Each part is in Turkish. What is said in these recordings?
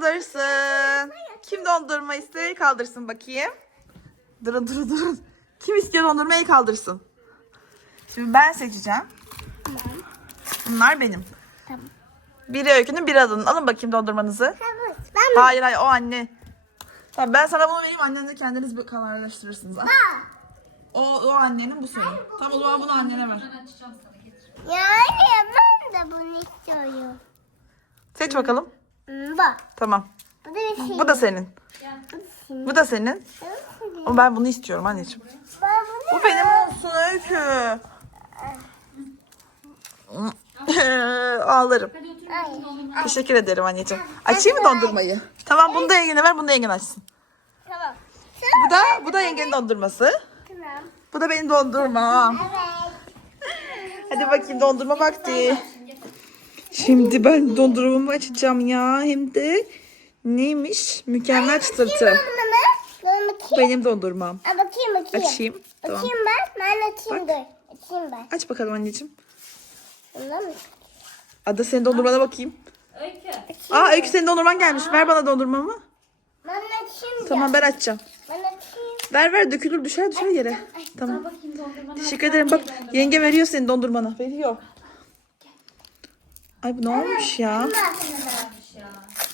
kaldırsın. Kim dondurma ister kaldırsın bakayım. Durun durun durun. Kim istiyor dondurmayı kaldırsın. Şimdi ben seçeceğim. Bunlar benim. Tamam. Biri öykünün biri adının. Alın bakayım dondurmanızı. Tamam. Ben mi? Hayır hayır o anne. Tamam ben sana bunu vereyim annen de kendiniz bir kararlaştırırsınız. Al. O, o annenin bu senin. Tamam o zaman bunu annene ver. Yani ben de bunu istiyorum. Seç bakalım. Bak. Tamam. Bu da şey. Bu da senin. Bu da senin. Ama ben bunu istiyorum anneciğim. Ben bunu Bu benim olsun Öykü. Ağlarım. Teşekkür ederim anneciğim. Açayım mı dondurmayı? Tamam bunu da yengene ver bunu da yengen açsın. Tamam. Bu da bu da yengenin dondurması. Tamam. Bu da benim dondurmam. Evet. Hadi bakayım dondurma vakti. Şimdi ben dondurmamı açacağım ya. Hem de neymiş? Mükemmel çıtırtı. Benim dondurmam. Aa, bakayım bakayım. Açayım. Tamam. Açayım ben. Ben açayım dur. Açayım ben. Aç bakalım anneciğim. Bundan mı? Ada senin dondurmana bakayım. Öykü. Aa Öykü senin dondurman gelmiş. Ver bana dondurmamı. Ben açayım. Tamam ben açacağım. Ben açayım. Ver ver dökülür düşer düşer yere. Tamam. Teşekkür ederim. Bak yenge veriyor senin dondurmanı. Veriyor. Ay bu ne olmuş ya?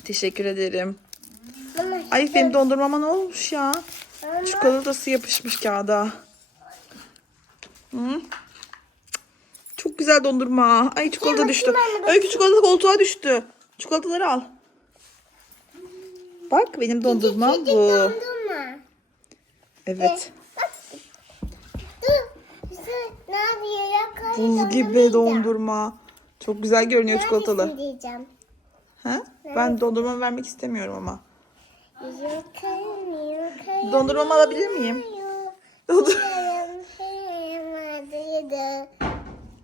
Teşekkür ederim. Ay benim dondurmama ne olmuş ya? Çikolatası yapışmış kağıda. Hı? Çok güzel dondurma. Ay çikolata düştü. Öykü çikolata koltuğa düştü. Çikolataları al. Bak benim dondurmam bu. Dondurma. Evet. Ya? Buz gibi dondurma. Çok güzel görünüyor çikolatalı. Diyeceğim. Ha? Ben dondurma vermek istemiyorum ama. Dondurmamı alabilir miyim? Dondur-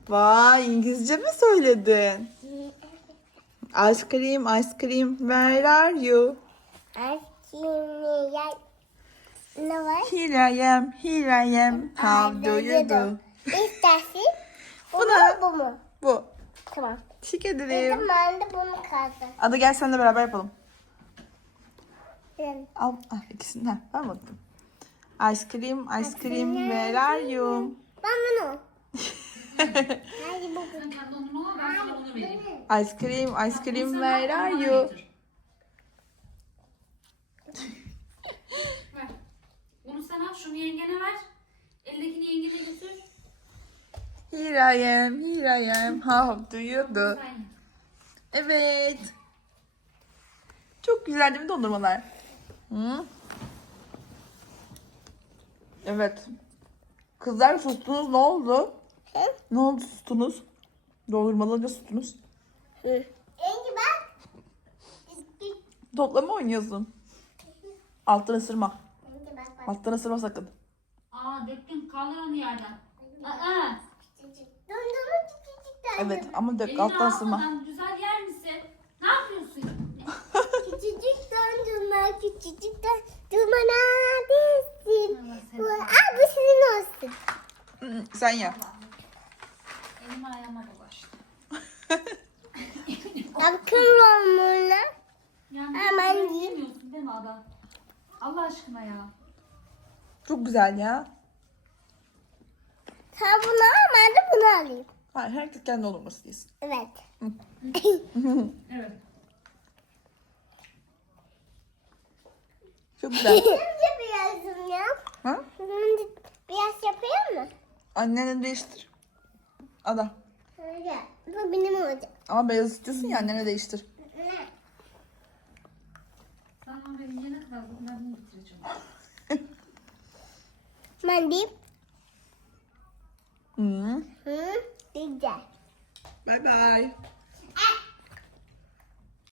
Vay İngilizce mi söyledin? Ice cream, ice cream, where are you? Ne var? Here I am, here I am, how do you do? İstersin. Bu Bu mu ne? bu mu? Tamam. Teşekkür Dedim ederim. ben de bunu kaldı. Ada gel sen de beraber yapalım. Ben- Al, ah, ikisini. Ha, ben baktım. Ice cream, ice cream, where are you? Ben bunu. Hadi bu. Sen kendi dondurmanı al, ben sana onu vereyim. Ice cream, ice cream, where are you? Ver. Bunu sen al, şunu yengene ver. Eldekini yengene götür. Here I am, here I am, how do you do? Evet. Çok güzel değil mi dondurmalar? Hı? Evet. Kızlar sustunuz ne oldu? Hı? Ne oldu sustunuz? Dondurmalarınca sustunuz. Engi bak. Toplama oynuyorsun. Alttan ısırma. Engi bak bak. Alttan ısırma sakın. Aa döktün, kaldır onu yerden. Aa, Dondurma. Evet ama dök elini alttan almadan güzel yer misin? Ne yapıyorsun? Küçücük dondurma, küçücük dondurma neredesin? Allah Bu, seni. aa, bu sizin olsun. Hı, Sen yap. Elim ayağıma dolaştı. Bakın romuna. Yani Hemen sen yiyeyim. yemiyorsun değil mi Ada? Allah aşkına ya. Çok güzel ya. Sen bunu al, ben de bunu alayım. Hayır herkes kendi dondurması yesin. Evet. Evet. Çok güzel. Şimdi birazım ya. ha? Şimdi biraz yapayım mı? Anneni değiştir. Ada. Öyle. Bu benim olacak. Ama beyaz istiyorsun ya annene değiştir. Ne? Sen bana yiyene kadar ben bunu bitireceğim. Ben deyip. Hı. Hı, güzel. Bye bye.